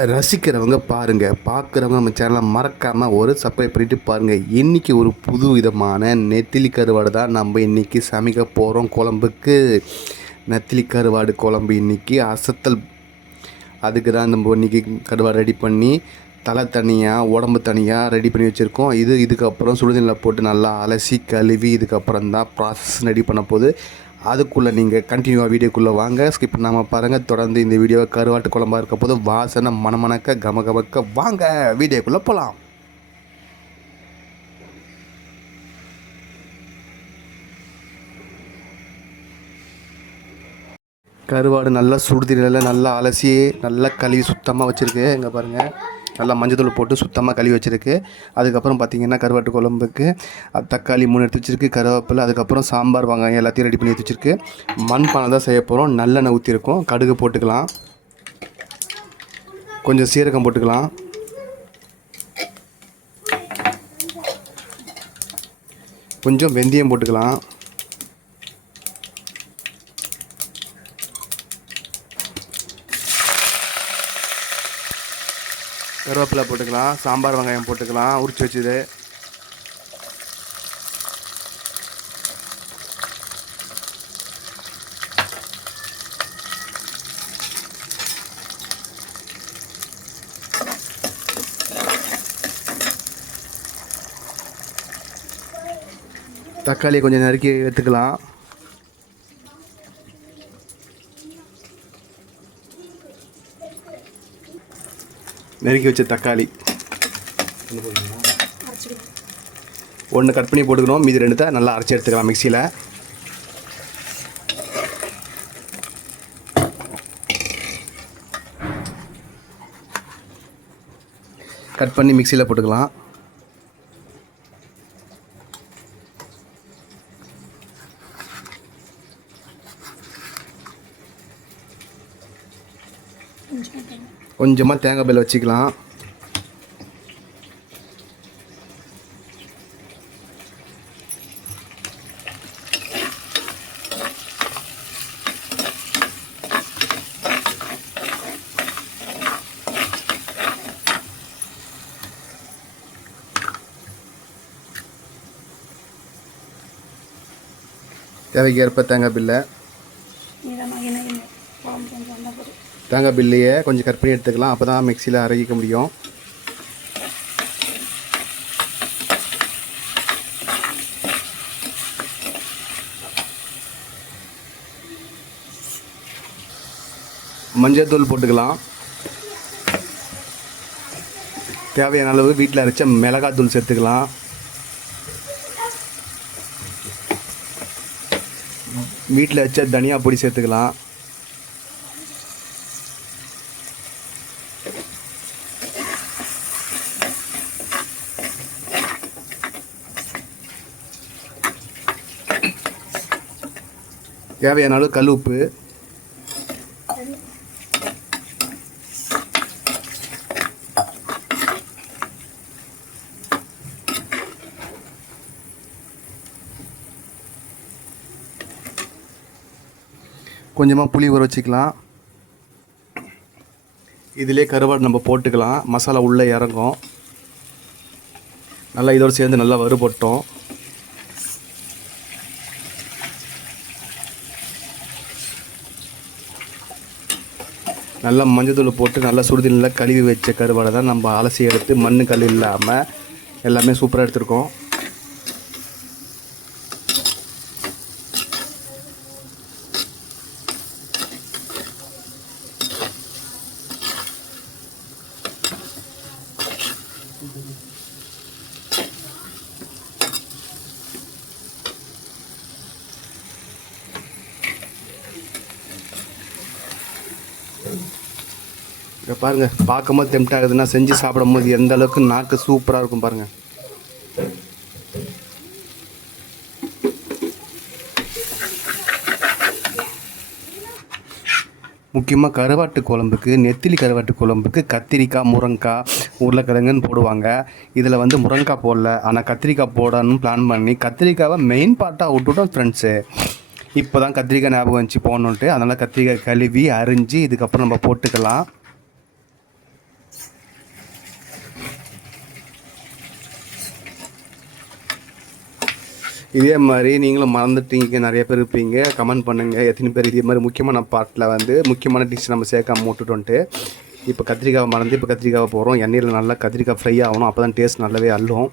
ரசிக்கிறவங்க பாருங்கள், பார்க்குறவங்க நம்ம சேனலை மறக்காமல் ஒரு சப்ஸ்கிரைப் பண்ணிவிட்டு பாருங்கள். இன்றைக்கி ஒரு புது விதமான நெத்திலி கருவாடு தான் நம்ம இன்றைக்கி சமைக்க போகிறோம். குழம்புக்கு நெத்திலி கருவாடு குழம்பு இன்றைக்கி அசத்தல். அதுக்கு தான் நம்ம இன்றைக்கி கருவாடு ரெடி பண்ணி தலை தனியாக உடம்பு தனியாக ரெடி பண்ணி வச்சுருக்கோம். இதுக்கப்புறம் சுடுதண்ணில் போட்டு நல்லா அலசி கழுவி இதுக்கப்புறம் தான் ப்ராசஸ் ரெடி பண்ண போது. அதுக்குள்ளே நீங்கள் கண்டினியூவாக வீடியோக்குள்ளே வாங்க, ஸ்கிப் பண்ணாமல் பாருங்கள். தொடர்ந்து இந்த வீடியோவை கருவாட்டு குழம்பாக இருக்க போது வாசனை மணமணக்க கமகமக்க வாங்க வீடியோக்குள்ளே போகலாம். கருவாடு நல்லா சுடுதண்ணியில் நல்லா அலசி நல்லா கழுவி சுத்தமாக வச்சுருக்கு. இங்கே பாருங்கள், நல்லா மஞ்சள் போட்டு சுத்தமாக கழுவி வச்சுருக்கு. அதுக்கப்புறம் பார்த்திங்கன்னா கருவாட்டு குழம்புக்கு தக்காளி 3 எடுத்து வச்சுருக்கு, கருவேப்பிலை, அதுக்கப்புறம் சாம்பார் வெங்காயம் எல்லாத்தையும் ரெடி பண்ணி எடுத்து வச்சுருக்கு. மண்பானை தான் செய்ய போகிறோம். நல்லெண்ணெய் ஊற்றிருக்கோம். கடுகு போட்டுக்கலாம், கொஞ்சம் சீரகம் போட்டுக்கலாம், கொஞ்சம் வெந்தயம் போட்டுக்கலாம், கருவேப்பிலை போட்டுக்கலாம், சாம்பார் வெங்காயம் போட்டுக்கலாம் உரிச்சு வச்சுது. தக்காளியை கொஞ்சம் நறுக்கி எடுத்துக்கலாம். நறுக்கி வச்ச தக்காளி ஒன்று கட் பண்ணி போட்டுக்கணும். மீதி 2 தான் நல்லா அரைச்சி எடுத்துக்கலாம் மிக்சியில். கட் பண்ணி மிக்சியில் போட்டுக்கலாம். கொஞ்சமாக தேங்காய் பால் வச்சுக்கலாம். தேவைக்கு ஏற்ப தேங்காய் பில்லை கொஞ்சம் கட் பண்ணி எடுத்துக்கலாம். அப்போ தான் மிக்சியில் அரைக்க முடியும். மஞ்சள் தூள் போட்டுக்கலாம். தேவையான அளவு வீட்டில் அரைச்ச மிளகாய் தூள் சேர்த்துக்கலாம். வீட்டில் வச்ச தனியா பொடி சேர்த்துக்கலாம். தேவையான அளவு கல் உப்பு, கொஞ்சமாக புளி ஊற வச்சுக்கலாம். இதிலே கருவாடு நம்ம போட்டுக்கலாம். மசாலா உள்ளே இறங்கும். நல்லா இதோடு சேர்ந்து நல்லா வறுபட்டோம். நல்லா மஞ்சள் தூள் போட்டு நல்லா சுடுதண்ணில் கழுவி வச்ச கருவாடை தான் நம்ம அலசி எடுத்து மண் கல் இல்லாமல் எல்லாமே சூப்பராக எடுத்துருக்கோம். இங்கே பாருங்கள், பார்க்கும்போது டெம்ட் ஆகுதுன்னா செஞ்சு சாப்பிடும்போது எந்த அளவுக்கு நாக்கு சூப்பராக இருக்கும் பாருங்கள். முக்கியமாக கருவாட்டு குழம்புக்கு, நெத்திலி கருவாட்டு குழம்புக்கு கத்திரிக்காய், முருங்கைக்காய், உருளைக்கிழங்குன்னு போடுவாங்க. இதில் வந்து முருங்கைக்காய் போடல, ஆனால் கத்திரிக்காய் போடணும்னு பிளான் பண்ணி கத்திரிக்காவை மெயின் பார்ட்டாக விட்டுட்டோம் ஃப்ரெண்ட்ஸு. இப்போ தான் கத்திரிக்காய் ஞாபகம் வந்துச்சு போகணுன்ட்டு. அதனால் கத்திரிக்காய் கழுவி அரிஞ்சு இதுக்கப்புறம் நம்ம போட்டுக்கலாம். இதே மாதிரி நீங்களும் மறந்துட்டீங்க, நிறைய பேர் இருப்பீங்க. கமெண்ட் பண்ணுங்கள் எத்தனை பேர் இதே மாதிரி முக்கியமான பார்ட்டில் வந்து முக்கியமான டிஷ் நம்ம சேர்க்காம விட்டுட்டோன்ட்டு. இப்போ கத்திரிக்காவை மறந்து இப்போ கத்திரிக்காவை போகிறோம். எண்ணெயில் நல்லா கத்திரிக்காய் ஃப்ரை ஆகணும், அப்போ தான் டேஸ்ட் நல்லாவே அள்ளும்.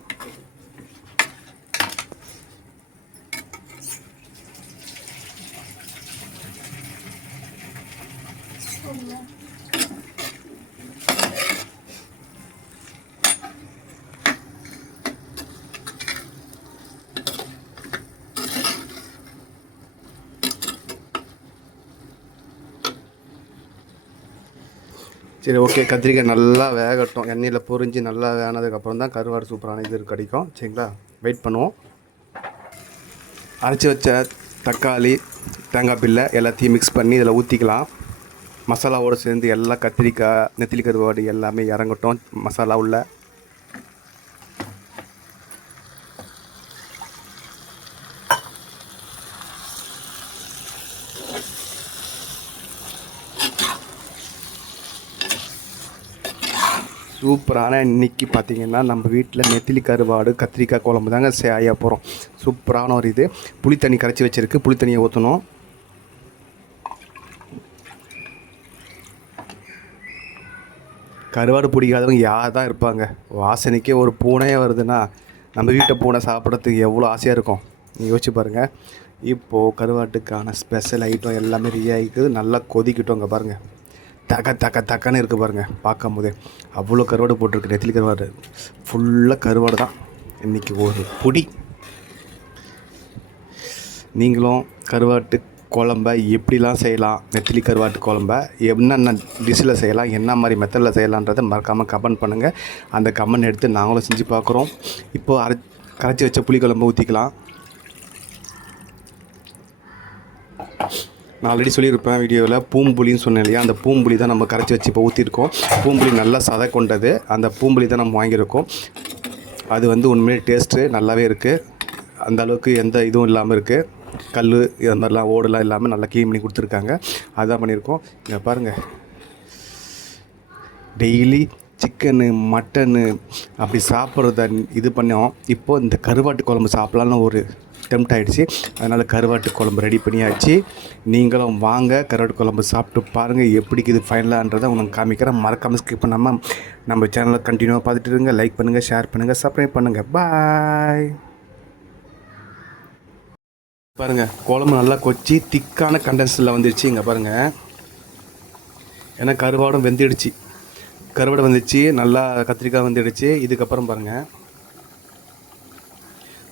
சரி, ஓகே. கத்திரிக்காய் நல்லா வேகட்டும். எண்ணெயில் பொரிஞ்சு நல்லா வேனதுக்கப்புறம் தான் கருவாடு சூப்பரான இது கிடைக்கும். சரிங்களா, வெயிட் பண்ணுவோம். அரைச்சி வச்ச தக்காளி, தேங்காய் பில்லை எல்லாத்தையும் மிக்ஸ் பண்ணி இதில் ஊற்றிக்கலாம். மசாலாவோடு சேர்ந்து எல்லாம் கத்திரிக்காய், நெத்திலி கருவாடு எல்லாமே இறங்கட்டும் மசாலா உள்ள. சூப்பரான இன்றைக்கி பார்த்திங்கன்னா நம்ம வீட்டில் நெத்திலி கருவாடு கத்திரிக்காய் குழம்பு தாங்க செய்ய போகிறோம். சூப்பரான ஒரு இது. புளி தண்ணி கரைச்சி வச்சுருக்கு, புளி தண்ணியை ஊற்றணும். கருவாடு பிடிக்காதவங்க யார் தான் இருப்பாங்க? வாசனைக்கே ஒரு பூனையே வருதுன்னா நம்ம வீட்டை பூனை சாப்பிட்றதுக்கு எவ்வளோ ஆசையாக இருக்கும், நீங்கள் யோசிச்சு பாருங்கள். இப்போது கருவாட்டுக்கான ஸ்பெஷல் ஐட்டம் எல்லாமே ரெடி ஆகிக்குது. நல்லா கொதிக்கிட்டோம். அங்கே பாருங்கள், தக்கன்னு இருக்குது பாருங்கள். பார்க்கும் போதே அவ்வளோ கருவாடு போட்டிருக்கு. நெத்திலி கருவாடு ஃபுல்லாக கருவாடு தான் இன்றைக்கி ஒரு பொடி. நீங்களும் கருவாட்டு குழம்ப எப்படிலாம் செய்யலாம், நெத்திலி கருவாட்டு குழம்ப என்னென்ன டிஷ்ஷில் செய்யலாம், என்ன மாதிரி மெத்தடில் செய்யலான்றதை மறக்காமல் கமெண்ட் பண்ணுங்கள். அந்த கமெண்ட் எடுத்து நாங்களும் செஞ்சு பார்க்குறோம். இப்போது கரைச்சி வச்ச புளி குழம்பு ஊற்றிக்கலாம். நான் ஆல்ரெடி சொல்லியிருப்பேன் வீடியோவில், பூம்புளின்னு சொன்னேன் இல்லையா, அந்த பூம்புளி தான் நம்ம கரைச்சி வச்சு இப்போ ஊற்றிருக்கோம். பூம்புளி நல்லா சதை கொண்டது, அந்த பூம்புளி தான் நம்ம வாங்கியிருக்கோம். அது வந்து உண்மையிலே டேஸ்ட்டு நல்லாவே இருக்குது. அந்த அளவுக்கு எந்த இதுவும் இல்லாமல் இருக்குது. கல் இது மாதிரிலாம் ஓடெல்லாம் இல்லாமல் நல்லா க்ளீன் பண்ணி கொடுத்துருக்காங்க. அதுதான் பண்ணியிருக்கோம். இங்கே பாருங்கள், டெய்லி சிக்கனு மட்டனு அப்படி சாப்பிட்றத இது பண்ணோம். இப்போது இந்த கருவாட்டு குழம்பு சாப்பிட்லான்னு ஒரு டெம்ட் ஆகிடுச்சு. அதனால் கருவாட்டு குழம்பு ரெடி பண்ணியாச்சு. நீங்களும் வாங்க கருவாட்டு குழம்பு சாப்பிட்டு பாருங்கள் எப்படி இது ஃபைனலான்றதை உங்களுக்கு காமிக்கிறேன். மறக்காமல் ஸ்கிப் பண்ணாமல் நம்ம சேனலை கண்டினியூவாக பார்த்துட்டு இருங்க. லைக் பண்ணுங்கள், ஷேர் பண்ணுங்கள், சப்ஸ்கிரைப் பண்ணுங்கள். பாய். பாருங்கள், குழம்பு நல்லா கொச்சி திக்கான கண்டென்ஸில் வந்துடுச்சு. இங்கே பாருங்கள், ஏன்னா கருவாடும் வெந்துடுச்சு. கருவாடு வந்துடுச்சு, நல்லா கத்திரிக்காய் வந்துடுச்சு. இதுக்கப்புறம் பாருங்கள்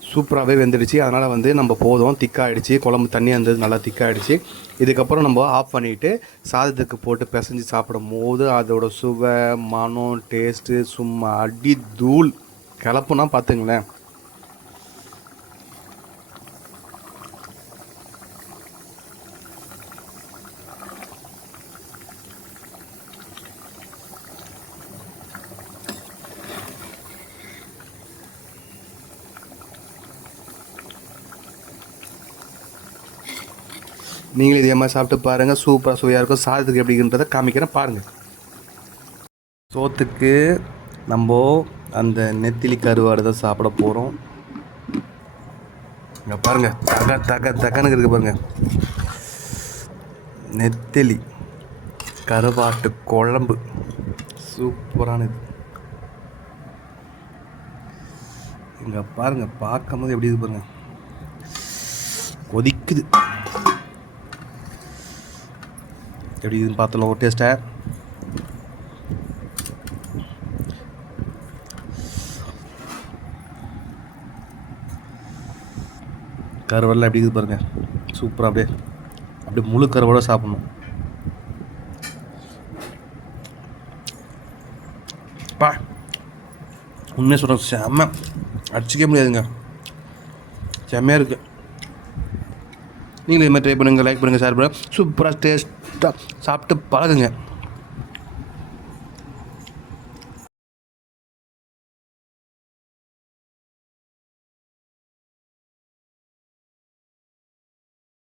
சூப்பராகவே வெந்துடுச்சு. அதனால் வந்து நம்ம போதும், திக்காகிடுச்சு. குழம்பு தண்ணி இருந்தது நல்லா திக்காகிடுச்சு. இதுக்கப்புறம் நம்ம ஆஃப் பண்ணிவிட்டு சாதத்துக்கு போட்டு பிசைஞ்சு சாப்பிடும் போது அதோட சுவை, மனம், டேஸ்ட்டு சும்மா அடி தூள் கிளப்புனா பார்த்துங்களேன். நீங்களும் இதே மாதிரி சாப்பிட்டு பாருங்கள். சூப்பராக சுவையாக இருக்கும். சாதத்துக்கு எப்படின்றதை காமிக்கிறேன் பாருங்கள். சோத்துக்கு நம்ம அந்த நெத்திலி கருவாடு தான் சாப்பிட போகிறோம். இங்கே பாருங்கள், தக்கனுக்கு இருக்குது பாருங்கள். நெத்திலி கருவாட்டு குழம்பு சூப்பரானது. இங்கே பாருங்கள், பார்க்கும் போது எப்படி இது பாருங்கள், கொதிக்குது. எப்படி இதுன்னு பார்த்தலாம் ஒரு டேஸ்ட்டை. கருவாடெலாம் எப்படி இருக்குது பாருங்கள், சூப்பராக அப்படியே முழு கருவாடை சாப்பிட்ணும். பா உண்மையாக சொல்கிறேன், செம்ம, அடிச்சிக்க முடியாதுங்க, செம்மையாக இருக்குது. நீங்களும் இது மாதிரி ட்ரை பண்ணுங்கள், லைக் பண்ணுங்கள், ஷேர் பண்ணுங்கள். சூப்பராக டேஸ்ட்டாக சாப்பிட்டு பழகுங்க.